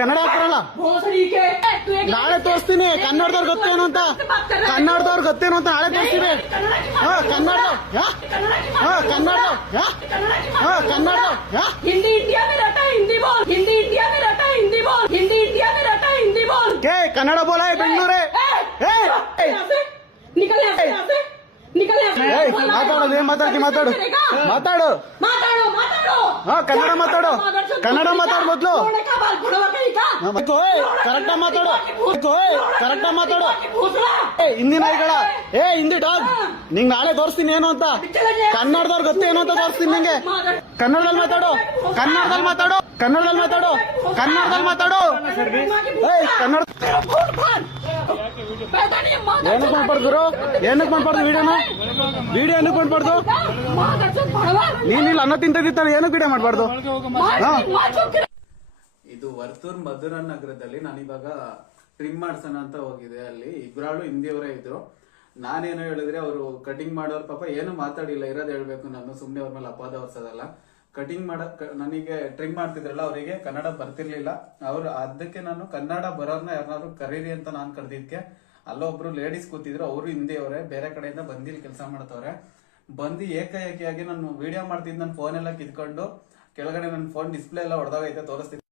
ಕನ್ನಡ ಹಾಕ್ರಲ್ಲ ನಾಳೆ ತೋರಿಸ್ತೀನಿ ಕನ್ನಡದವ್ರು ಗೊತ್ತೇನು ಅಂತ ಕನ್ನಡದವ್ರು ಗೊತ್ತೇನು ಅಂತ ನಾಳೆ ತೋರಿಸ್ತೀನಿ ಕನ್ನಡ कन्नड़ कन्नड़ हिंदी इंडिया में रहता है हिंदी बोल हिंदी इंडिया में रहता है हिंदी बोल हिंदी इंडिया में रहता है हिंदी बोल के कन्नड़ बोला है बेंगलुरु निकल यहाँ से निकल ಮಾತಾಡೋದು ಏನ್ ಮಾತಾಡ್ತಿ ಮಾತಾಡು ಮಾತಾಡು ಮಾತಾಡು ಮಾತಾಡು ಕನ್ನಡ ಮಾತಾಡು ಕನ್ನಡ ಮಾತಾಡು ಮೊದ್ಲು ಕರೆಕ್ಟ್ ಮಾತಾಡು ಕರೆಕ್ಟ್ ಮಾತಾಡು ಹಿಂದಿ ನಾಯಿಗಳ ಹಿಂದಿ ಡಾಗ್ ನಿಂಗ್ ನಾಳೆ ತೋರಿಸ್ತೀನಿ ಏನು ಅಂತ ಕನ್ನಡದವ್ರು ಗೊತ್ತೇನು ಅಂತ ತೋರಿಸ್ತೀನಿ ನಿಂಗೆ ಕನ್ನಡದಲ್ಲಿ ಮಾತಾಡು ಕನ್ನಡದಲ್ಲಿ ಮಾತಾಡು ಕನ್ನಡದಲ್ಲಿ ಮಾತಾಡು ಕನ್ನಡದಲ್ಲಿ ಮಾತಾಡು ಕನ್ನಡ ಏನಕ್ಕೆ ಮಾಡ್ಬಾರ್ದು ಏನಕ್ಕೆ ಮಾಡ್ಬಾರ್ದು ವಿಡಿಯೋನ ವಿಡಿಯೋ ಏನಕ್ಕೆ ಮಾಡ್ಬಾರ್ದು ನೀನಿಲ್ಲ ಅನ್ನ ತಿಂತಿರ್ತಾನೆ ಏನಕ್ಕೆ ವಿಡಿಯೋ ಮಾಡ್ಬಾರ್ದು ಇದು ವರ್ತೂರ್ ಮಧುರನ್ ನಗರದಲ್ಲಿ ನಾನಿವಾಗ ಟ್ರಿಮ್ ಮಾಡ್ಸೋಣ ಅಂತ ಹೋಗಿದೆ. ಅಲ್ಲಿ ಇಬ್ರಾಳು ಹಿಂದಿಯವರೇ ಇದ್ರು. ನಾನೇನೋ ಹೇಳಿದ್ರೆ ಅವರು ಕಟಿಂಗ್ ಮಾಡೋರು ಪಾಪ ಏನು ಮಾತಾಡಿಲ್ಲ, ಇರೋದು ಹೇಳ್ಬೇಕು ನಾನು, ಸುಮ್ನೆ ಅವ್ರ ಮೇಲೆ ಅಪವಾದ ಹೊರ್ಸೋದಲ್ಲ. ಕಟಿಂಗ್ ನನಗೆ ಟ್ರಿಮ್ ಮಾಡ್ತಿದ್ರಲ್ಲ ಅವರಿಗೆ ಕನ್ನಡ ಬರ್ತಿರ್ಲಿಲ್ಲ. ಅವ್ರು ಅದಕ್ಕೆ ನಾನು ಕನ್ನಡ ಬರೋರ್ನ ಯಾರನ್ನಾದ್ರು ಕರೀರಿ ಅಂತ ನಾನು ಕರೆದಿದ್ಕೆ ಅಲ್ಲೊಬ್ರು ಲೇಡೀಸ್ ಕೂತಿದ್ರು, ಅವರು ಹಿಂದಿಯವರೇ, ಬೇರೆ ಕಡೆಯಿಂದ ಬಂದಿಲ್ಲಿ ಕೆಲಸ ಮಾಡ್ತವ್ರೆ. ಬಂದು ಏಕಾಏಕಿಯಾಗಿ ನಾನು ವಿಡಿಯೋ ಮಾಡ್ತಿದ್ದು ನನ್ನ ಫೋನ್ ಎಲ್ಲ ಕಿತ್ಕೊಂಡು ಕೆಳಗಡೆ ನನ್ನ ಫೋನ್ ಡಿಸ್ಪ್ಲೇ ಎಲ್ಲ ಹೊಡೆದೋಗೈತೆ, ತೋರಿಸ್ತಿದ್ದೆ.